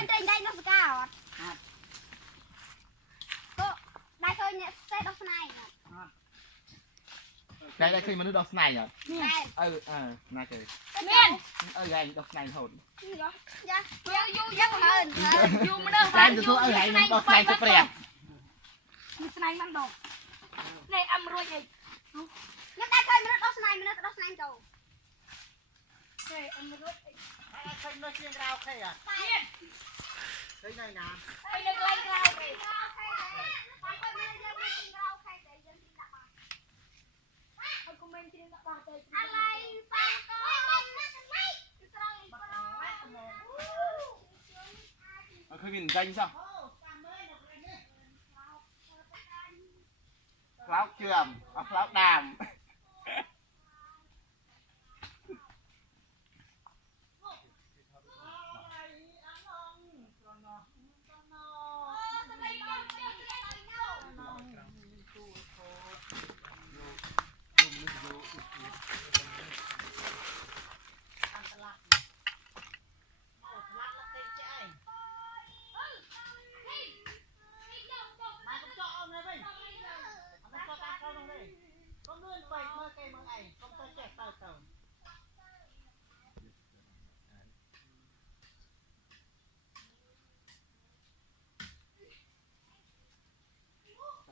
ยใจใจนักสกาวก็ได้เคยเนี่ยเซตดอกสไนด์ได้เคยมนุษย์ดอกสไนด์เหรอน่าจะเมียนไงดอกสไนด์โหดยูเหมือนยูมาเดิน การจะสู้ไงดอกสไนด์จะเปรียบมีสไนด์มันดอกในอัมรวยเลยงั้นได้เคยมนุษย์ดอกสไนด์โตเคยอัมรวยเคยมาเชียงราวเคยอ่ะเคยไหนนะไปเลยเราอะไรฟังก่อนมันเคยมีใจใช่ไหมพลาวเชื่อมพลาวดาม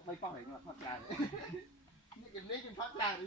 ไม่ป้องเห็นว่าพักยาเลยนี่กินพักยาเลย